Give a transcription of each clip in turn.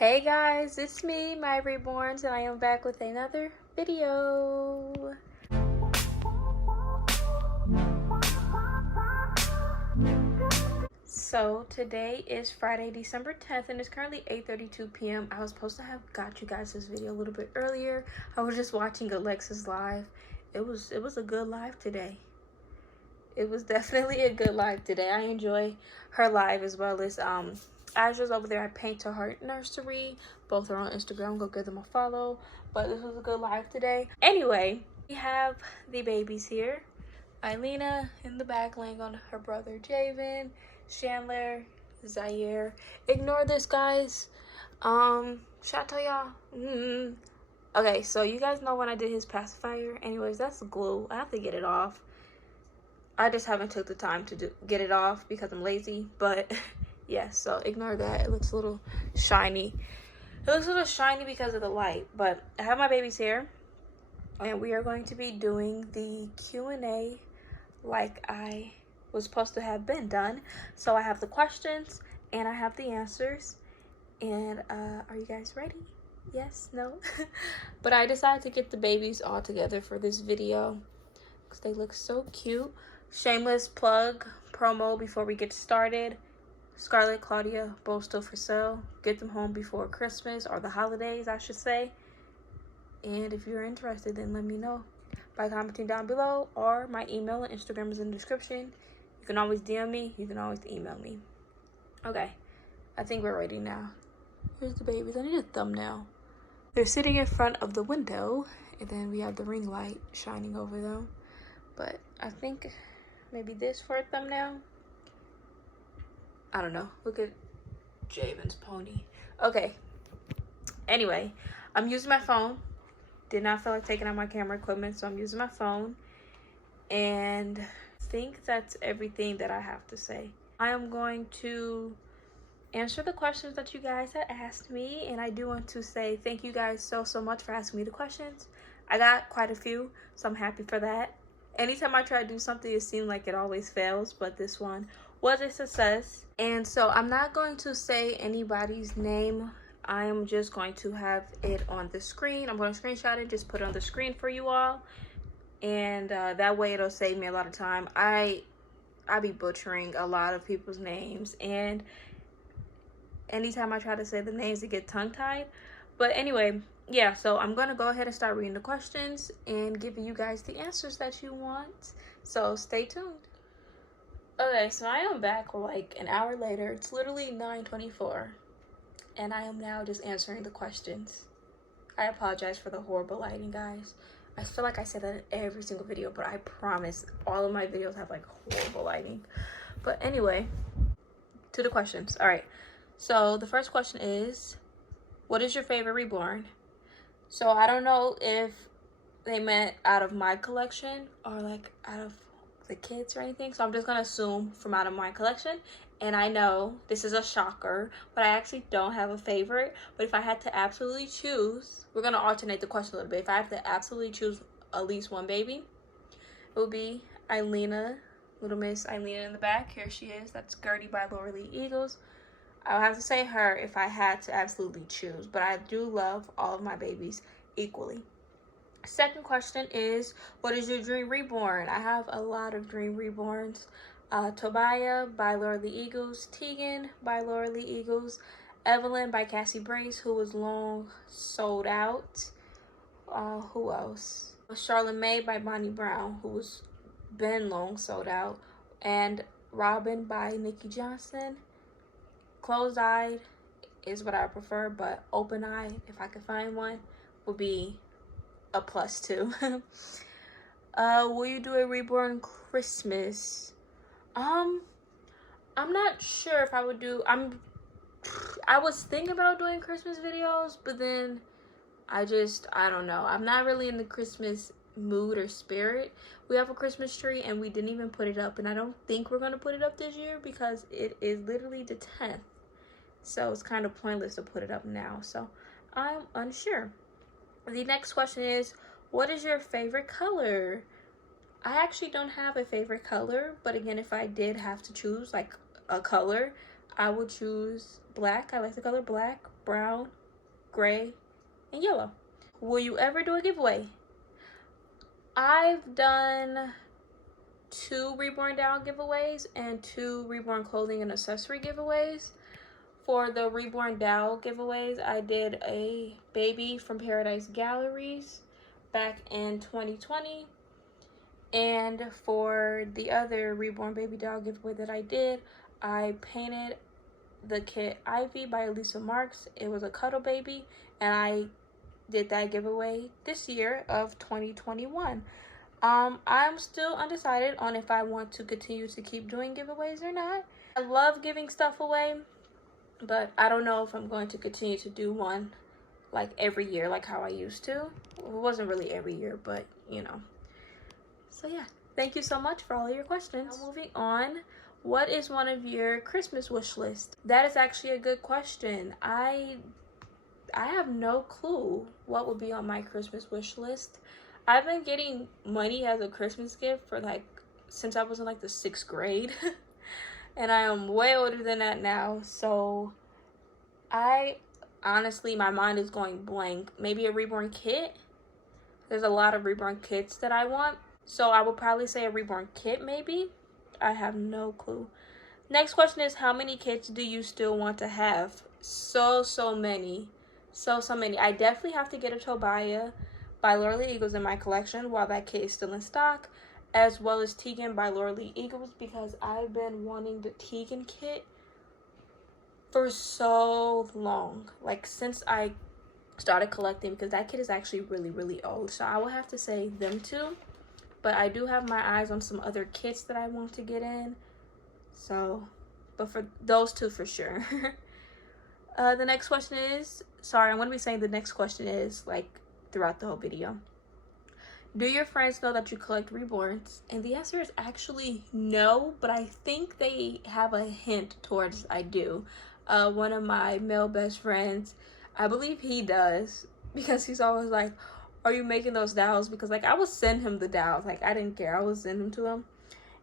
Hey guys, it's me, Mya Reborns, and I am back with another video. So today is Friday, December 10th, and it's currently 8:32 p.m. I was supposed to have got you guys this video a little bit earlier. I was just watching Alexa's live. It was a good live today. It was definitely a good live today. I enjoy her live as well as Azra's over there at Paint to Heart Nursery. Both are on Instagram. Go give them a follow. But this was a good live today. Anyway, we have the babies here. Eilena in the back laying on her brother Javen, Chandler, Zaire. Ignore this, guys. Should I tell y'all? Okay, so you guys know when I did his pacifier. Anyways, that's the glue. I have to get it off. I just haven't took the time to get it off because I'm lazy. But yeah, so ignore that. It looks a little shiny. It looks a little shiny because of the light. But I have my babies here, and we are going to be doing the Q&A like I was supposed to have been done. So I have the questions and I have the answers. And are you guys ready? Yes? No? But I decided to get the babies all together for this video because they look so cute. Shameless plug promo before we get started. Scarlett, Claudia, both still for sale. Get them home before Christmas, or the holidays, I should say. And if you're interested, then let me know by commenting down below, or my email and Instagram is in the description. You can always DM me. You can always email me. Okay, I think we're ready now. Here's the babies. I need a thumbnail. They're sitting in front of the window, and then we have the ring light shining over them. But I think maybe this for a thumbnail. I don't know. Look at Javen's pony. Okay. Anyway, I'm using my phone. Did not feel like taking out my camera equipment, so I'm using my phone. And I think that's everything that I have to say. I am going to answer the questions that you guys had asked me. And I do want to say thank you guys so much for asking me the questions. I got quite a few, so I'm happy for that. Anytime I try to do something, it seems like it always fails, but this one was a success. And so I'm not going to say anybody's name. I am just going to have it on the screen. I'm going to screenshot it, just put it on the screen for you all. And that way it'll save me a lot of time. I be butchering a lot of people's names, and anytime I try to say the names, it get tongue-tied. But anyway, yeah, so I'm going to go ahead and start reading the questions and giving you guys the answers that you want. So stay tuned. Okay, so I am back like an hour later. It's literally 9:24. And I am now just answering the questions. I apologize for the horrible lighting, guys. I feel like I say that in every single video, but I promise all of my videos have like horrible lighting. But anyway, to the questions. All right. So the first question is, what is your favorite reborn? So I don't know if they meant out of my collection or like out of the kids or anything. So I'm just gonna assume from out of my collection. And I know this is a shocker, but I actually don't have a favorite. But if I had to absolutely choose, we're gonna alternate the question a little bit. If I have to absolutely choose at least one baby, it would be Eilena, little Miss Eilena in the back. Here she is. That's Gertie by Laura Lee Eagles. I'll have to say her if I had to absolutely choose, but I do love all of my babies equally. Second question is, what is your dream reborn? I have a lot of dream reborns. Tobiah by Laura Lee Eagles, Tegan by Laura Lee Eagles, Evelyn by Cassie Brace, who was long sold out. Who else? Charlotte May by Bonnie Brown, who was been long sold out, and Robin by Nikki Johnson. Closed-eyed is what I prefer, but open-eyed, if I could find one, would be a plus too. Will you do a reborn Christmas? I'm not sure if I would do. I was thinking about doing Christmas videos, but then I don't know. I'm not really in the Christmas mood or spirit. We have a Christmas tree and we didn't even put it up, and I don't think we're gonna put it up this year because it is literally the 10th. So it's kind of pointless to put it up now. So I'm unsure. The next question is, what is your favorite color? I actually don't have a favorite color, but again, if I did have to choose like a color, I would choose black. I like the color black, brown, gray, and yellow. Will you ever do a giveaway? I've done 2 Reborn doll giveaways and 2 Reborn clothing and accessory giveaways. For the Reborn doll giveaways, I did a baby from Paradise Galleries back in 2020. And for the other Reborn baby doll giveaway that I did, I painted the kit Ivy by Elisa Marks. It was a cuddle baby, and I did that giveaway this year of 2021. I'm still undecided on if I want to continue to keep doing giveaways or not. I love giving stuff away, but I don't know if I'm going to continue to do one like every year like how I used to. It wasn't really every year, but you know. So yeah, thank you so much for all your questions. Now moving on, what is one of your Christmas wish list? That is actually a good question. I have no clue what would be on my Christmas wish list. I've been getting money as a Christmas gift for like since I was in like the 6th grade. And I am way older than that now, so I honestly, my mind is going blank. Maybe a Reborn kit. There's a lot of Reborn kits that I want, so I would probably say a Reborn kit maybe. I have no clue. Next question is, how many kits do you still want to have? So many. So many. I definitely have to get a Tobiah by Laura Eagles in my collection while that kit is still in stock, as well as Tegan by Laura Eagles, because I've been wanting the Tegan kit for so long, like since I started collecting, because that kit is actually really old. So I will have to say them two, but I do have my eyes on some other kits that I want to get in, so but for those two for sure. The next question is, sorry, I'm going to be saying the next question is like throughout the whole video. Do your friends know that you collect Reborns? And the answer is actually no, but I think they have a hint towards I do. One of my male best friends, I believe he does, because he's always like, are you making those dolls? Because like I would send him the dolls, like I didn't care, I would send them to him,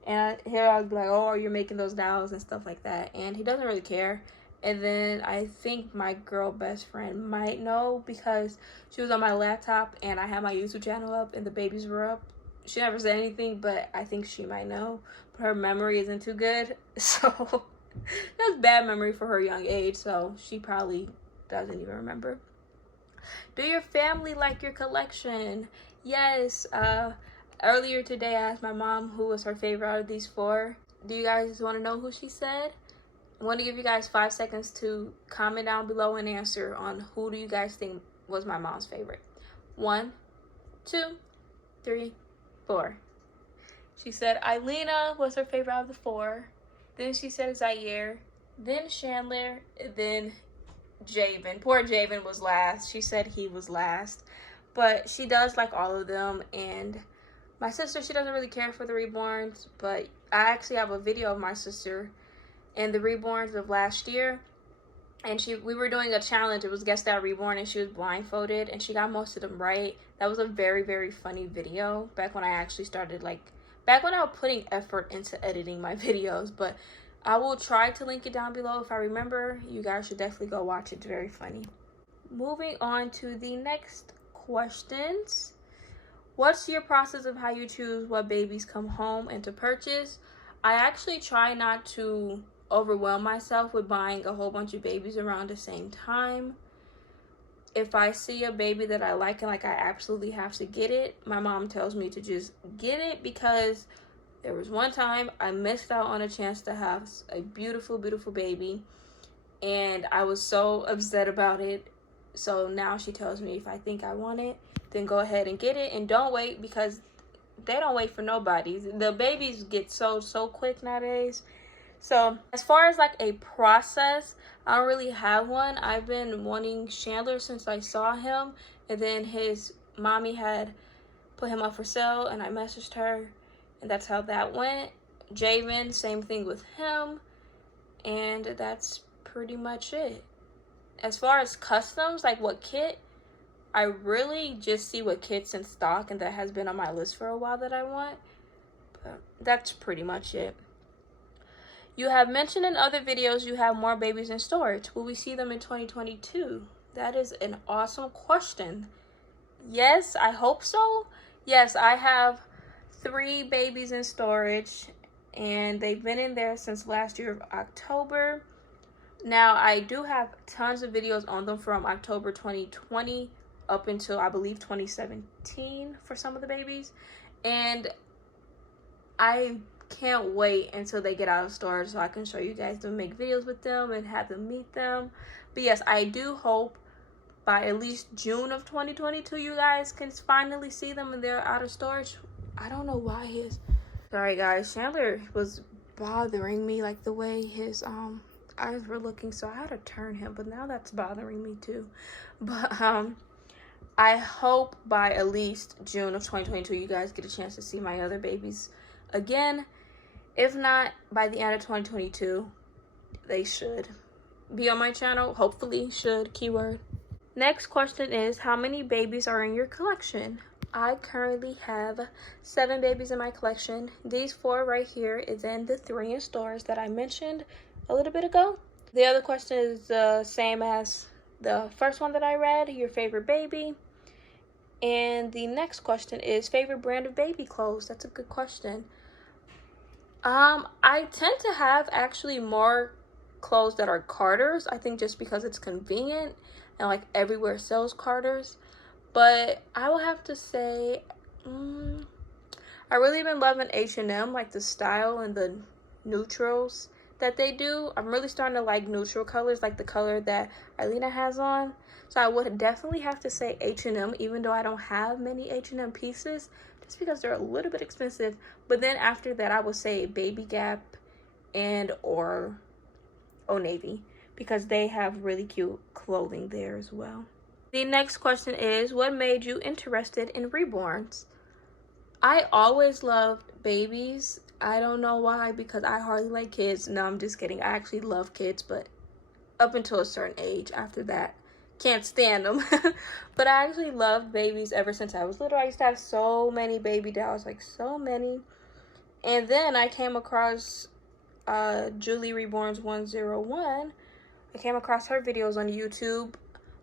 and here I would be like, oh, are you making those dolls and stuff like that, and he doesn't really care. And then I think my girl best friend might know, because she was on my laptop and I had my YouTube channel up and the babies were up. She never said anything, but I think she might know, but her memory isn't too good, so that's bad memory for her young age, so she probably doesn't even remember. Do your family like your collection? Yes. Earlier today I asked my mom who was her favorite out of these 4. Do you guys want to know who she said? I want to give you guys 5 seconds to comment down below and answer on who do you guys think was my mom's favorite. 1, 2, 3, 4. She said Eilena was her favorite out of the 4. Then she said Zaire. Then Chandler. Then Javen. Poor Javen was last. She said he was last. But she does like all of them. And my sister, she doesn't really care for the Reborns. But I actually have a video of my sister and the Reborns of last year, and we were doing a challenge. It was Guess That Reborn, and she was blindfolded and she got most of them right. That was a very funny video back when I actually started, like back when I was putting effort into editing my videos. But I will try to link it down below if I remember. You guys should definitely go watch it. It's very funny. Moving on to the next questions. What's your process of how you choose what babies come home and to purchase? I actually try not to overwhelm myself with buying a whole bunch of babies around the same time. If I see a baby that I like and like I absolutely have to get it, my mom tells me to just get it, because there was one time I missed out on a chance to have a beautiful baby and I was so upset about it. So now she tells me if I think I want it, then go ahead and get it, and don't wait, because they don't wait for nobody. The babies get so quick nowadays. So as far as like a process, I don't really have one. I've been wanting Chandler since I saw him, and then his mommy had put him up for sale and I messaged her, and that's how that went. Javen, same thing with him, and that's pretty much it. As far as customs, like what kit, I really just see what kit's in stock and that has been on my list for a while that I want, but that's pretty much it. You have mentioned in other videos you have more babies in storage. Will we see them in 2022? That is an awesome question. Yes, I hope so. Yes, I have 3 babies in storage, and they've been in there since last year of October. Now, I do have tons of videos on them from October 2020 up until, I believe, 2017 for some of the babies. And I can't wait until they get out of storage so I can show you guys them, make videos with them, and have them meet them. But yes, I do hope by at least June of 2022 you guys can finally see them and they're out of storage. I don't know why sorry guys, Chandler was bothering me, like the way his eyes were looking, so I had to turn him, but now that's bothering me too. But I hope by at least June of 2022 you guys get a chance to see my other babies again. If not, by the end of 2022 they should be on my channel. Hopefully, should, keyword. Next question is, how many babies are in your collection? I currently have 7 babies in my collection. These 4 right here is in the 3 in stores that I mentioned a little bit ago. The other question is the same as the first one that I read, your favorite baby. And the next question is favorite brand of baby clothes. That's a good question. I tend to have actually more clothes that are Carter's. I think just because it's convenient and like everywhere sells Carter's. But I will have to say I really been loving H&M, like the style and the neutrals that they do. I'm really starting to like neutral colors, like the color that Alina has on. So I would definitely have to say H&M, even though I don't have many H&M pieces, just because they're a little bit expensive. But then after that, I would say Baby Gap and or Old Navy, because they have really cute clothing there as well. The next question is, what made you interested in Reborns? I always loved babies. I don't know why, because I hardly like kids. No, I'm just kidding. I actually love kids, but up until a certain age. After that, can't stand them. But I actually loved babies ever since I was little. I used to have so many baby dolls, like so many. And then I came across Julie Reborns 101. I came across her videos on YouTube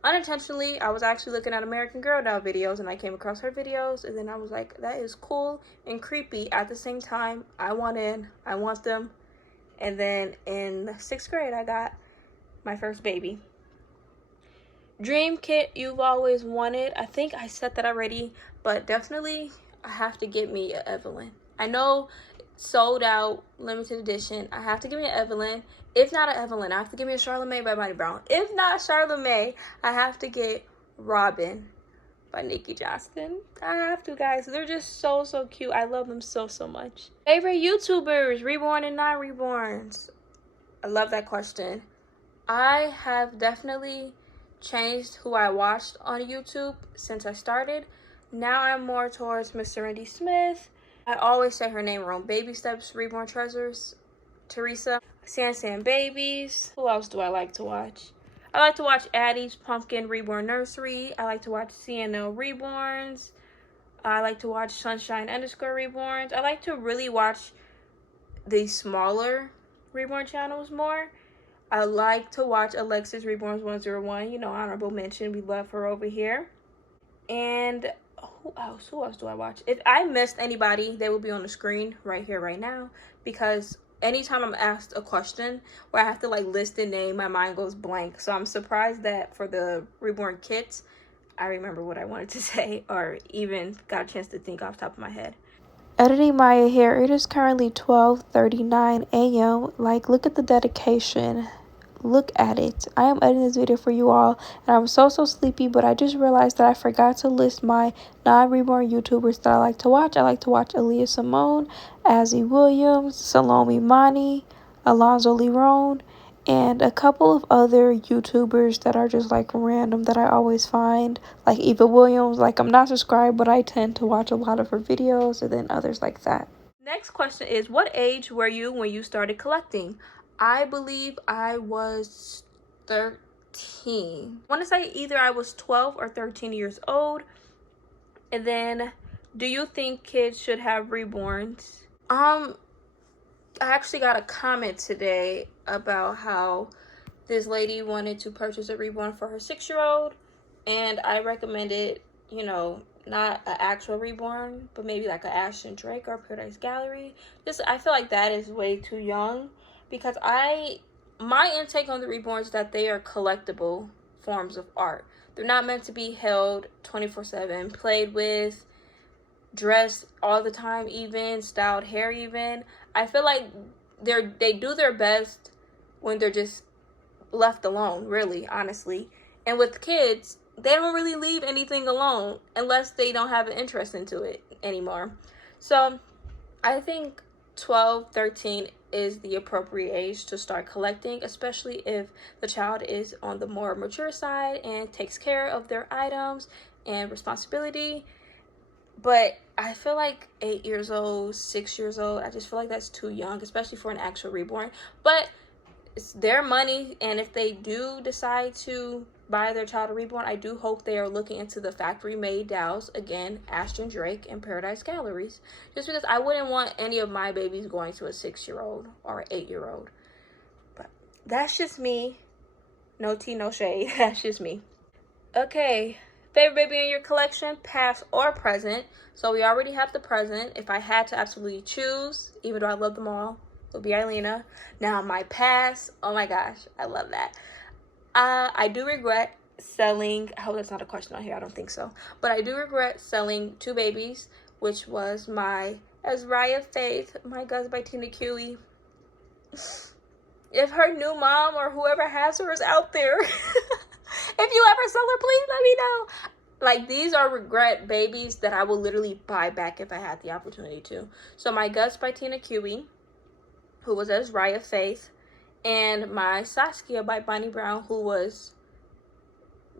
unintentionally. I was actually looking at American Girl doll videos, and I came across her videos, and then I was like, that is cool and creepy at the same time. I want in, I want them. And then in 6th grade, I got my first baby. Dream kit you've always wanted. I think I said that already, but definitely I have to get me a Evelyn. I know sold out, limited edition. I have to give me an Evelyn. If not an Evelyn, I have to give me a Charlemagne by Bonnie Brown. If not Charlemagne, I have to get Robin by Nikki Johnston. I have to, guys. They're just so cute. I love them so much. Favorite YouTubers, Reborn and Not Reborns? I love that question. I have definitely changed who I watched on YouTube since I started. Now I'm more towards Miss Serenity Smith. I always say her name wrong. Baby Steps, Reborn Treasures, Teresa, San Babies. Who else do I like to watch? I like to watch Addie's Pumpkin Reborn Nursery. I like to watch CNL Reborns. I like to watch Sunshine _Reborns. I like to really watch the smaller Reborn channels more. I like to watch Alexis Reborns 101. You know, honorable mention. We love her over here. And who else do I watch? If I missed anybody, they will be on the screen right here, right now. Because anytime I'm asked a question where I have to like list the name, my mind goes blank. So I'm surprised that for the Reborn kits, I remember what I wanted to say, or even got a chance to think off the top of my head. Editing Mya here. It is currently 12:39 a.m. Like, look at the dedication. Look at it. I am editing this video for you all, and I'm so sleepy, but I just realized that I forgot to list my non-Reborn YouTubers that I like to watch. I like to watch Aaliyah Simone, Azzy Williams, Salome Mani, Alonzo Leron, and a couple of other YouTubers that are just like random that I always find, like Eva Williams. Like, I'm not subscribed, but I tend to watch a lot of her videos, and then others like that. Next question is, what age were you when you started collecting? I believe I was 13. I want to say either I was 12 or 13 years old. And then, do you think kids should have Reborns? I actually got a comment today about how this lady wanted to purchase a Reborn for her 6-year-old, and I recommended, you know, not an actual Reborn, but maybe like a Ashton Drake or Paradise Gallery. I feel like that is way too young, because my intake on the Reborns is that they are collectible forms of art. They're not meant to be held 24/7, played with, dressed all the time, even styled hair. Even I feel like they do their best when they're just left alone, really, honestly. And with kids, they don't really leave anything alone unless they don't have an interest into it anymore. So I think 12, 13 is the appropriate age to start collecting, especially if the child is on the more mature side and takes care of their items and responsibility. But I feel like 8 years old, 6 years old, I just feel like that's too young, especially for an actual Reborn. But it's their money, and if they do decide to buy their child a Reborn, I do hope they are looking into the factory made dolls, again, Ashton Drake and Paradise Galleries, just because I wouldn't want any of my babies going to a 6-year-old or an 8-year-old. But that's just me. No tea, no shade. That's just me. Okay, favorite baby in your collection, past or present. So we already have the present. If I had to absolutely choose, even though I love them all, it would be Eilena. Now my past, oh my gosh, I love that. I do regret selling, I hope that's not a question on here, I don't think so. But I do regret selling 2 babies, which was my Azariah Faith, my Guts by Tina Cooley. If her new mom or whoever has her is out there, if you ever sell her, please let me know. Like, these are regret babies that I will literally buy back if I had the opportunity to. So my Guts by Tina Cooley, who was Azariah Faith, and my Saskia by Bonnie Brown, who was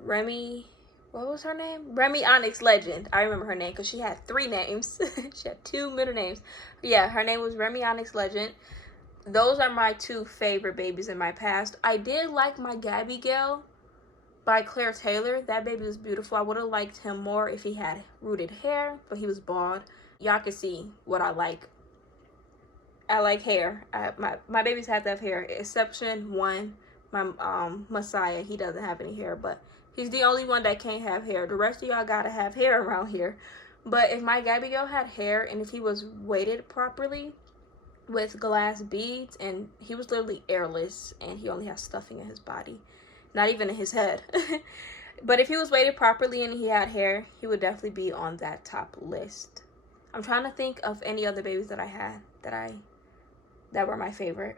Remy, what was her name? Remy Onyx Legend. I remember her name because she had 3 names. She had 2 middle names. Yeah, her name was Remy Onyx Legend. Those are my 2 favorite babies in my past. I did like my Gabby Gale by Claire Taylor. That baby was beautiful. I would have liked him more if he had rooted hair, but he was bald. Y'all can see what I like. I like hair. My babies have to have hair. Exception one, my Messiah. He doesn't have any hair, but he's the only one that can't have hair. The rest of y'all gotta have hair around here. But if my Gabby Girl had hair, and if he was weighted properly with glass beads, and he was literally airless, and he only has stuffing in his body, not even in his head. But if he was weighted properly and he had hair, he would definitely be on that top list. I'm trying to think of any other babies that I had that were my favorite.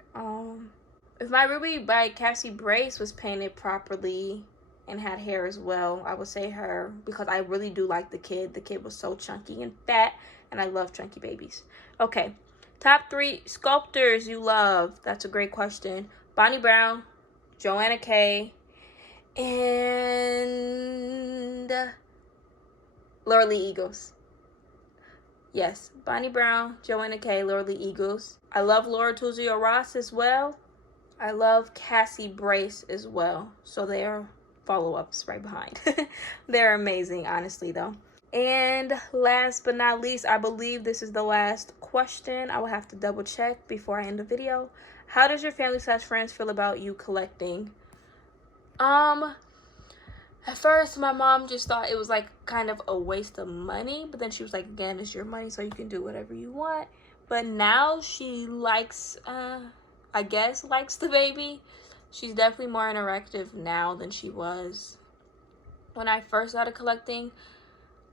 If my Ruby by Cassie Brace was painted properly and had hair as well, I would say her, because I really do like the kid. The kid was so chunky and fat, and I love chunky babies. Okay, top 3 sculptors you love. That's a great question. Bonnie Brown, Joanna K, and Laura Lee Eagles. Yes, Bonnie Brown, Joanna K, Laura Lee Eagles. I love Laura Tuzio Ross as well. I love Cassie Brace as well. So they are follow-ups right behind. They're amazing, honestly, though. And last but not least, I believe this is the last question. I will have to double check before I end the video. How does your family/friends feel about you collecting? At first, my mom just thought it was like kind of a waste of money, but then she was like, again, it's your money, so you can do whatever you want. But now she likes, I guess, likes the baby. She's definitely more interactive now than she was when I first started collecting.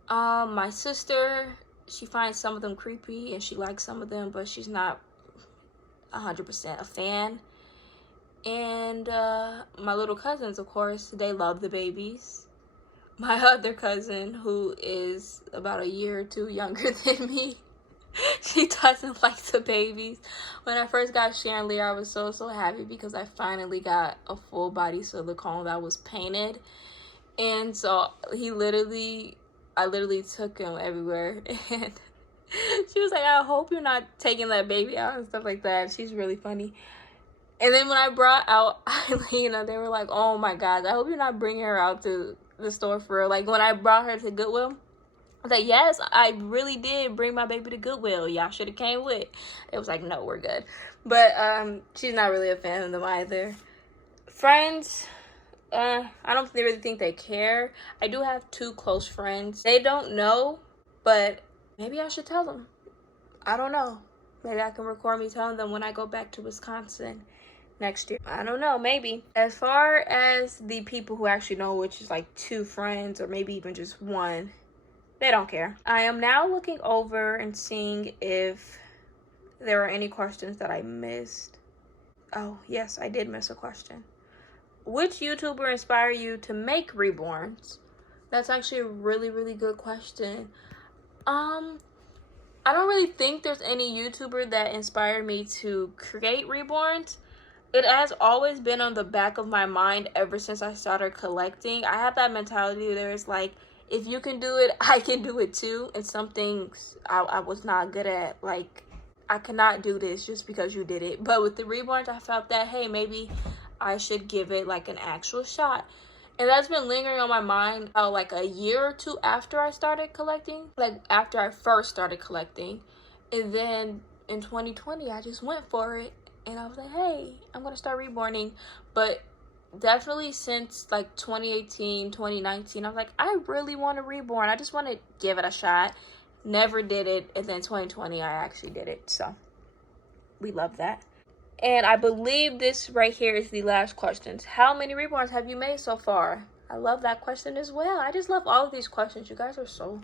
My sister, she finds some of them creepy and she likes some of them, but she's not 100% a fan. And my little cousins, of course, they love the babies. My other cousin, who is about a year or 2 younger than me, she doesn't like the babies. When I first got Sharon Lear, I was so happy because I finally got a full body silicone that was painted. And so I literally took him everywhere. And she was like, I hope you're not taking that baby out and stuff like that. She's really funny. And then when I brought out Eilena, they were like, oh my God, I hope you're not bringing her out to the store for real. Like, when I brought her to Goodwill, I was like, yes, I really did bring my baby to Goodwill. Y'all should have came with. It was like, no, we're good. But she's not really a fan of them either. Friends, I don't really think they care. I do have 2 close friends. They don't know, but maybe I should tell them. I don't know. Maybe I can record me telling them when I go back to Wisconsin next year. I don't know, maybe. As far as the people who actually know, which is like 2 friends or maybe even just 1, they don't care. I am now looking over and seeing if there are any questions that I missed. Oh, yes, I did miss a question. Which YouTuber inspired you to make Reborns? That's actually a really, really good question. I don't really think there's any YouTuber that inspired me to create Reborns. It has always been on the back of my mind ever since I started collecting. I have that mentality there is like, if you can do it, I can do it too. And some things I was not good at. Like, I cannot do this just because you did it. But with the Reborns, I felt that, hey, maybe I should give it like an actual shot. And that's been lingering on my mind like a year or 2 after I started collecting. Like, after I first started collecting. And then in 2020, I just went for it. And I was like, hey, I'm going to start reborning. But definitely since like 2018, 2019, I was like, I really want to reborn. I just want to give it a shot. Never did it. And then 2020, I actually did it. So we love that. And I believe this right here is the last question. How many reborns have you made so far? I love that question as well. I just love all of these questions. You guys are so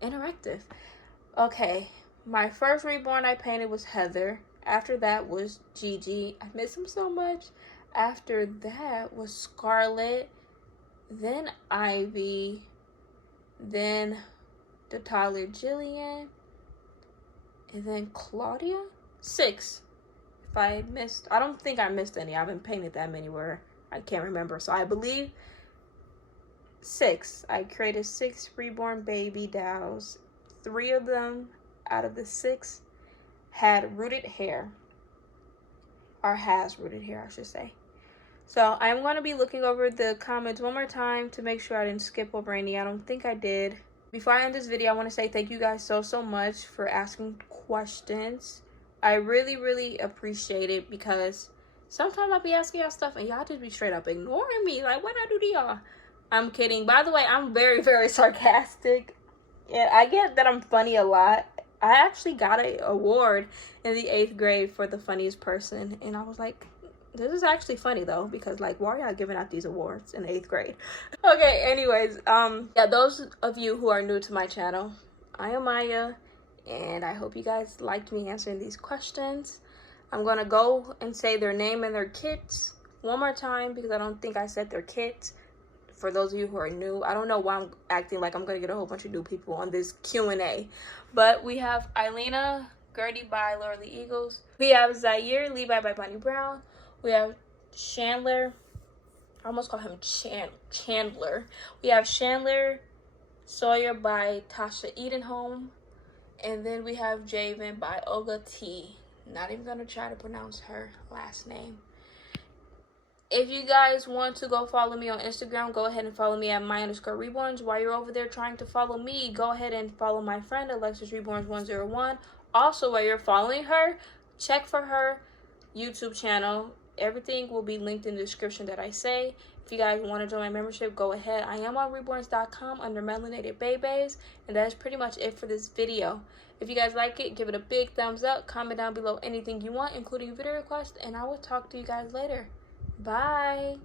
interactive. Okay, my first reborn I painted was Heather. After that was Gigi. I miss him so much. After that was Scarlett. Then Ivy. Then the Tyler Jillian. And then Claudia. 6. If I missed, I don't think I missed any. I haven't painted that many where I can't remember. So I believe 6. I created 6 reborn baby dolls. 3 of them out of the 6 had rooted hair, or has rooted hair, I should say. So I'm going to be looking over the comments one more time to make sure I didn't skip over any. I don't think I did. Before I end this video, I want to say thank you guys so much for asking questions. I really, really appreciate it because sometimes I'll be asking y'all stuff and y'all just be straight up ignoring me. Like, what I do to y'all? I'm kidding. By the way, I'm very, very sarcastic. And I get that I'm funny a lot. I actually got an award in the 8th grade for the funniest person. And I was like, this is actually funny though, because like, why are y'all giving out these awards in the 8th grade? Okay, anyways, yeah, those of you who are new to my channel, I am Maya, and I hope you guys liked me answering these questions. I'm gonna go and say their name and their kits one more time because I don't think I said their kits. For those of you who are new, I don't know why I'm acting like I'm gonna get a whole bunch of new people on this Q&A, but we have Eilena Gertie by Laura Lee Eagles. We have Zaire Levi by Bonnie Brown. We have Chandler. I almost call him Chandler. We have Chandler Sawyer by Tasha Edenholm. And then we have Javen by Olga T. Not even gonna try to pronounce her last name. If you guys want to go follow me on Instagram, go ahead and follow me at my_reborns. While you're over there trying to follow me, go ahead and follow my friend Alexis Reborns 101. Also, while you're following her, check for her YouTube channel. Everything will be linked in the description that I say. If you guys want to join my membership, go ahead. I am on reborns.com under Melanated Babies, and that is pretty much it for this video. If you guys like it, give it a big thumbs up. Comment down below anything you want, including video requests, and I will talk to you guys later. Bye.